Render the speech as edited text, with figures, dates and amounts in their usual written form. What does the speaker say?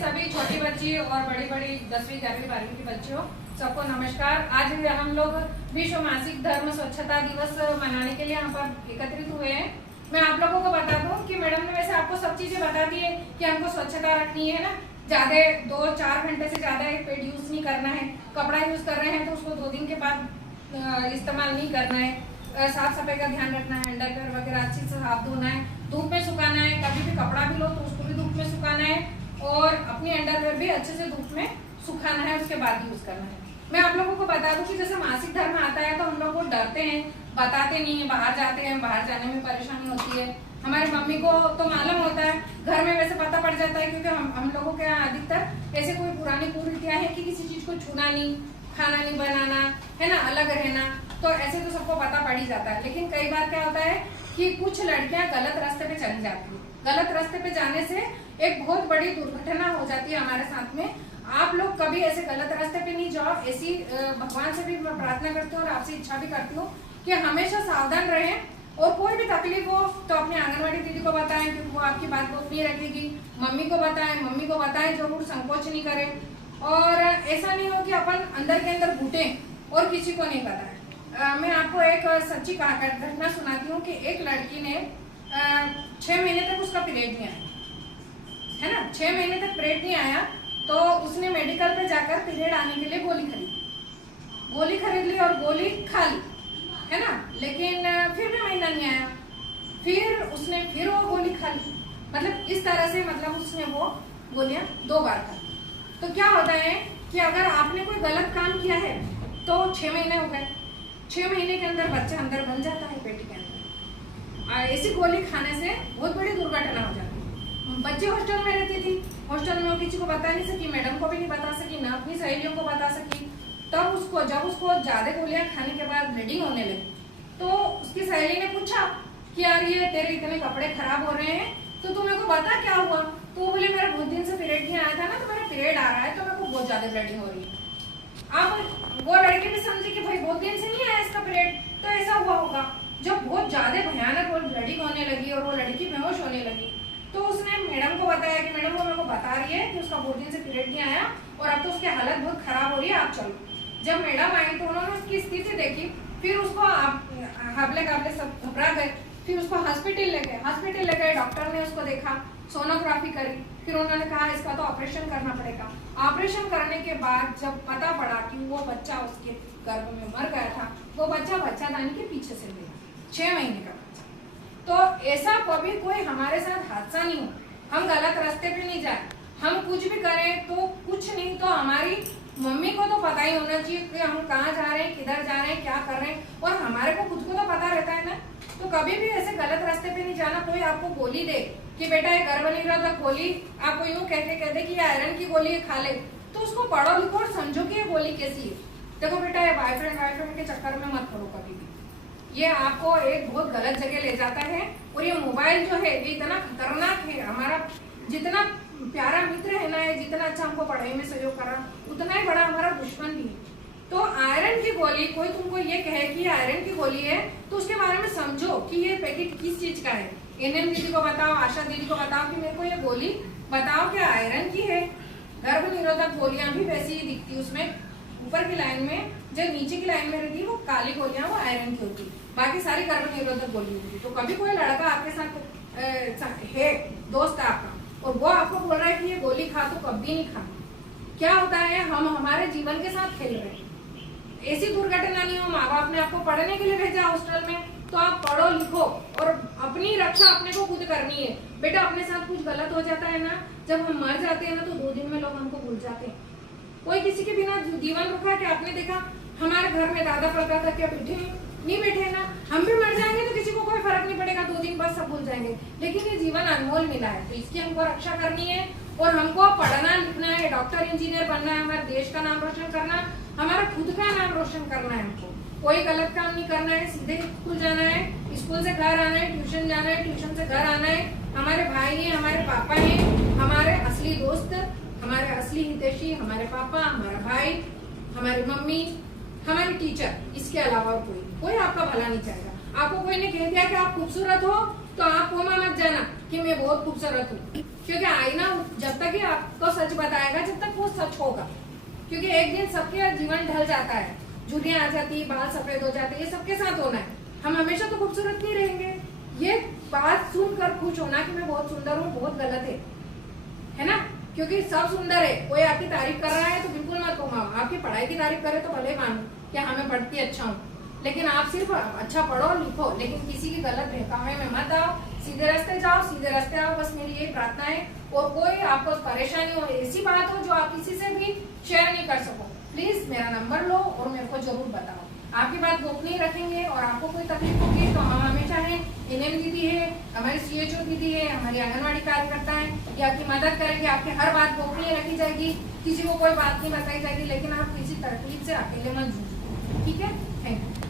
सभी छोटी बच्ची और बड़ी बड़ी 10वीं 11वीं 12वीं की बच्चियों, सबको नमस्कार। आज हम लोग विश्व मासिक धर्म स्वच्छता दिवस मनाने के लिए यहाँ पर एकत्रित हुए हैं। मैं आप लोगों को बता दूं कि मैडम ने वैसे आपको सब चीजें बता दी है कि हमको स्वच्छता रखनी है ना, ज्यादा 2-4 घंटे से ज्यादा पेड यूज नहीं करना है। कपड़ा यूज कर रहे हैं तो उसको 2 दिन के बाद इस्तेमाल नहीं करना है। साफ सफाई का ध्यान रखना है, अंडरवेयर वगैरह अच्छी से साफ धोना है, धूप में सुखाना है। कभी भी कपड़ा भी लो तो उसको भी धूप में सुखाना है और अपनी अंडरवेयर भी अच्छे से धूप में सुखाना है, उसके बाद यूज करना है। मैं आप लोगों को बता दूं कि जैसे मासिक धर्म आता है तो हम लोग डरते हैं, बताते नहीं है, बाहर जाते हैं, बाहर जाने में परेशानी होती है। हमारी मम्मी को तो मालूम होता है, घर में वैसे पता पड़ जाता है, क्योंकि हम लोगों के यहाँ अधिकतर ऐसे कोई पुरानी कुरीतियां है कि किसी चीज को छूना नहीं, खाना नहीं बनाना है ना, अलग रहना, तो ऐसे तो सबको पता पड़ ही जाता है। लेकिन कई बार क्या होता है कि कुछ लड़कियां गलत रास्ते पे चली जाती है। गलत रास्ते पे जाने से एक बहुत बड़ी दुर्घटना हो जाती है हमारे साथ में। आप लोग कभी ऐसे गलत रास्ते पे नहीं जाओ, ऐसी भगवान से भी मैं प्रार्थना करती हूँ और आपसे इच्छा भी करती हूँ कि हमेशा सावधान रहें। और कोई भी तकलीफ हो तो अपनी आंगनवाड़ी दीदी को बताएं, क्योंकि वो आपकी बात गोपनीय रखेगी। मम्मी को बताएं, जरूर संकोच नहीं करें। और ऐसा नहीं हो कि अपन अंदर के अंदर घुटे और किसी को नहीं बताएं। मैं आपको एक सच्ची घटना सुनाती हूँ कि एक लड़की ने 6 महीने तक उसका पीरियड नहीं आया, है ना, 6 महीने तक पीरियड नहीं आया तो उसने मेडिकल पे जाकर पीरियड आने के लिए गोली खरीद ली और गोली खा ली, है ना, लेकिन फिर भी महीना नहीं आया। फिर उसने फिर वो गोली खा ली, मतलब इस तरह से, मतलब उसने वो गोलियां 2 बार खा ली। तो क्या होता है कि अगर आपने कोई गलत काम किया है तो 6 महीने हो गए, 6 महीने के अंदर बच्चा अंदर बन जाता है पेट के अंदर। ऐसी गोली खाने से बहुत बड़ी दुर्घटना हो जाती है। बच्ची हॉस्टल में रहती थी, हॉस्टल में वो किसी को बता नहीं सकी, मैडम को भी नहीं बता सकी, ना अपनी सहेलियों को बता सकी। तब जब उसको ज्यादा गोलियां खाने के बाद ब्लीडिंग होने लगी तो उसकी सहेली ने पूछा कि यार ये तेरे इतने कपड़े खराब हो रहे हैं, तो तू मेरे को बता क्या हुआ। तो वो बोले मेरा बहुत दिन से पीरियड नहीं आया था ना, तो मेरा पीरियड आ रहा है तो मेरे को बहुत ज्यादा ब्लीडिंग हो रही है। अब वो लड़की भी समझी कि भाई बहुत दिन से नहीं आया इसका पीरियड, तो ऐसा हुआ होगा। जब बहुत ज्यादा भयानक और ब्लीडिंग होने लगी और वो लड़की बेहोश होने लगी तो उसने मैडम को बताया कि मैडम वो मेरे को बता रही है कि उसका बहुत दिन से पीरियड नहीं आया और अब तो उसकी हालत बहुत खराब हो रही है, आप चलो। जब मैडम आई तो उन्होंने उसकी स्थिति देखी, फिर उसको हाबले काबले सब घबरा गए, फिर उसको हॉस्पिटल ले गए। डॉक्टर ने उसको देखा, सोनोग्राफी करी, फिर उन्होंने कहा इसका तो ऑपरेशन करना पड़ेगा। ऑपरेशन करने के बाद जब पता पड़ा कि वो बच्चा उसके गर्भ में मर गया था, वो बच्चादानी के पीछे से मिला, 6 महीने का बच्चा। तो ऐसा कभी कोई हमारे साथ हादसा नहीं हो, हम गलत रास्ते पे नहीं जाए, हम कुछ भी करें तो कुछ नहीं तो हमारी मम्मी को तो पता ही होना चाहिए कि हम कहाँ जा रहे हैं, किधर जा रहे हैं, क्या कर रहे हैं, और हमारे को खुद को तो पता रहता है ना। तो कभी भी ऐसे गलत रास्ते पे नहीं जाना। कोई आपको गोली दे कि बेटा ये गर्भनिरोधक गोली, आपको यूँ कह दे कि ये आयरन की गोली है, खा ले, तो उसको पढ़ो लिखो और समझो कि ये गोली कैसी है। देखो बेटा, ये बॉयफ्रेंड के चक्कर में मत पड़ो कभी भी, ये आपको एक बहुत गलत जगह ले जाता है। और ये मोबाइल जो है ये इतना खतरनाक है, हमारा जितना प्यारा मित्र है ना, जितना अच्छा हमको पढ़ाई में सहयोग कर रहा, उतना ही बड़ा हमारा दुश्मन भी है। तो आयरन की गोली, कोई तुमको ये कहे कि आयरन की गोली है तो उसके बारे में समझो कि ये पैकेट किस चीज का है। एनएम दीदी को बताओ, आशा दीदी को बताओ कि मेरे को ये गोली बताओ कि आयरन की है। गर्भ निरोधक गोलियां भी वैसी ही दिखती, उसमें ऊपर की लाइन में, जो नीचे की लाइन में रहती है वो काली गोलियां, वो आयरन की होती, बाकी सारी गर्भ निरोधक गोली होती। तो कभी कोई लड़का आपके साथ है, दोस्त है आपका, और वो आपको बोल रहा है कि ये गोली खा, तो कभी नहीं खा। क्या होता है, हम हमारे जीवन के साथ खेल रहे हैं। ऐसी दुर्घटना नहीं हो, माँ बाप ने आपको पढ़ने के लिए भेजा हॉस्टल में, तो आप पढ़ो लिखो और अपनी रक्षा अपने को खुद करनी है। बेटा अपने साथ कुछ गलत हो जाता है ना, जब हम मर जाते हैं ना तो 2 दिन में लोग हमको भूल जाते हैं। कोई किसी के बिना जीवन रुका कि आपने देखा हमारे घर में दादा परदादा क्या बैठे नहीं बैठे ना, हम भी मर जाएंगे तो किसी को कोई फर्क नहीं पड़ेगा, 2 दिन बाद सब भूल जाएंगे। लेकिन ये जीवन अनमोल मिला है, तो इसकी हमको रक्षा करनी है और हमको पढ़ना लिखना है, डॉक्टर इंजीनियर बनना है, हमारे देश का नाम रोशन करना, हमारा खुद का नाम रोशन करना है। हमको कोई गलत काम नहीं करना है, सीधे स्कूल जाना है, स्कूल से घर आना है, ट्यूशन जाना है, ट्यूशन से घर आना है। हमारे भाई हैं, हमारे पापा हैं, हमारे असली दोस्त, हमारे असली हितैषी, हमारे पापा, हमारा भाई, हमारी मम्मी, हमारी टीचर, इसके अलावा कोई आपका भला नहीं चाहेगा। आपको कोई ने कह दिया कि आप खूबसूरत हो तो आप वो मत जाना कि मैं बहुत खूबसूरत हूँ, क्योंकि आईना जब तक ही आपको सच बताएगा जब तक वो सच होगा। क्योंकि एक दिन सबके जीवन ढल जाता है, झुर्रियां आ जाती, बाल सफेद हो जाते, ये सबके साथ होना है। हम हमेशा तो खूबसूरत नहीं रहेंगे। ये बात सुनकर खुश होना कि मैं बहुत सुंदर हूँ बहुत गलत है ना, क्योंकि सब सुंदर है। कोई आपकी तारीफ कर रहा है तो बिल्कुल मत घुमाओ। आपकी पढ़ाई की तारीफ करे तो भले मानो कि हाँ मैं पढ़ती अच्छा हूँ, लेकिन आप सिर्फ अच्छा पढ़ो लिखो, लेकिन किसी की गलत बहकावे में मत आओ। सीधे रास्ते जाओ, सीधे रास्ते आओ, बस मेरी यही प्रार्थना है। और कोई आपको परेशानी हो, ऐसी बात हो जो आप किसी से भी शेयर नहीं कर सको, प्लीज मेरा नंबर लो और मेरे को जरूर बताओ। आपकी बात गोपनीय रखेंगे। और आपको कोई तकलीफ होगी तो हम हमेशा है, एनएम दीदी है, हमारी CHO दीदी है, हमारी आंगनवाड़ी कार्यकर्ता है, ये आपकी मदद करेंगे। आपकी हर बात गोपनीय रखी जाएगी, किसी को कोई बात नहीं बताई जाएगी, लेकिन आप किसी तकलीफ से अकेले मत जूझो। ठीक है, थैंक यू।